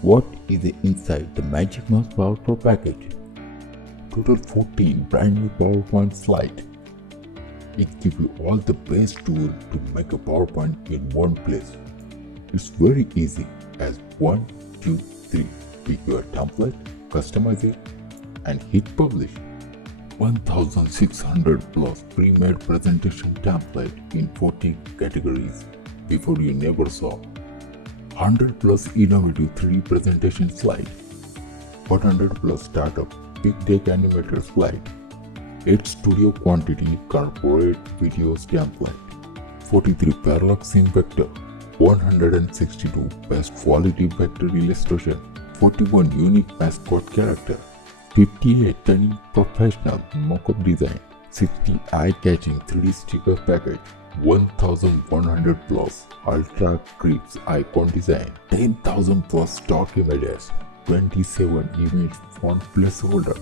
What is inside the Magic Mouse Power Pro package? Total 14 brand new PowerPoint slides. It gives you all the best tools to make a PowerPoint in one place. It's very easy as 1, 2, 3. Pick your template, customize it, and hit publish. 1600 plus pre-made presentation template in 14 categories before you never saw. 100 plus innovative 3D presentation slide. 100 plus startup big deck animator slide. 8 studio quantity corporate videos template. 43 parallax scene vector. 162 best quality vector illustration. 41 unique mascot character. 58 stunning professional mockup design. 60 eye-catching 3D sticker package. 1100 plus ultra crisp icon design. 10,000 plus stock images. 27 image font placeholder.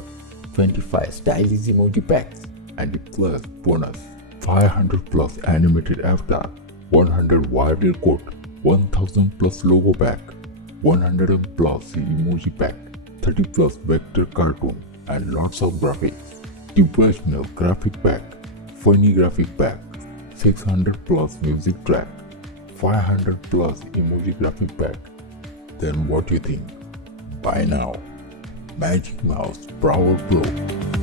25 stylish emoji packs. And plus bonus 500 plus animated avatar. 100 wider code. 1000 plus logo pack. 100 plus emoji pack. 30 plus vector cartoon and lots of graphics. Devotional graphic pack. Funny graphic pack. 600 plus music track. 500 plus emoji graphic pack. Then what do you think? Buy now. Magic Mouse Power Pro.